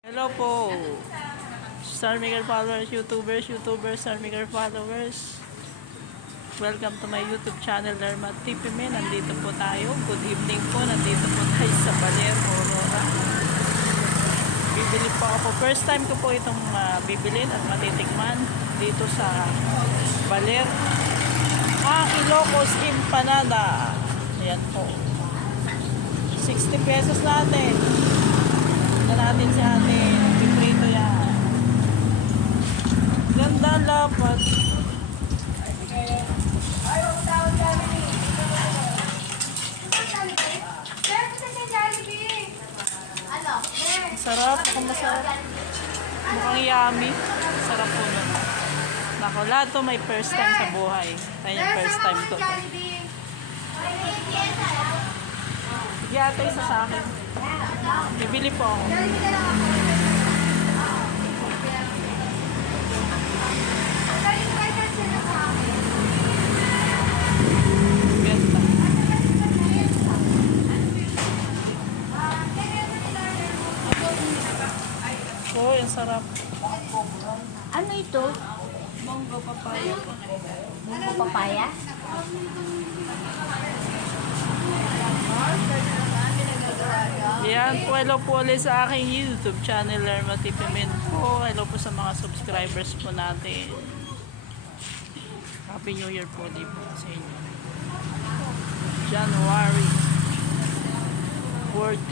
Hello po, Star Maker followers, YouTubers, Star Maker followers. Welcome to my YouTube channel, Lerma TPM. Nandito po tayo. Good evening po. Nandito po tayo sa Baler, Aurora. Bibili po ako. First time ko po itong bibilin at matitikman dito sa Baler. Ilocos Empanada. Ayan po. 60 pesos natin. Ito natin si ate. Piprito yan. Ganda lapat. Sarap. Kung masarap. Mukhang yummy. Sarap po naman. Nako, lahat to may first time sa buhay. Kaya first time ko. Sige ate, isa sa akin. Bibili po ako. Ganda. Oh, yung sarap. Ano ito? Monggo papaya po. Munggo papaya? Yan po, hello po ulit sa aking YouTube channel, Lerma TPM po. Hello po sa mga subscribers po natin. Happy New Year po din po sa inyo. January 14,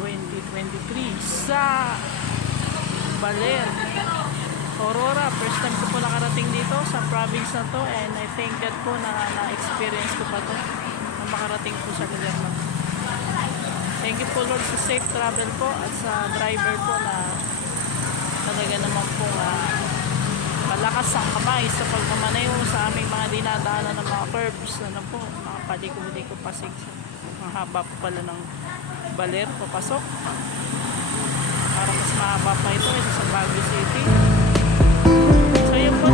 2023 sa Baler, Aurora. First time ko po nakarating dito sa province na to, and I thank God po na-experience ko pa to na makarating po sa lugar na to. Thank you po Lord sa safe travel po at sa driver po na talaga naman po malakas ang kamay sa pagmamaneho sa aming mga dinadaanan ng mga curbs, ano po, mga paliko-liko pasig. Ang haba po pala ng Baler papasok. Para mas mahaba pa ito sa Baguio City. So yun po,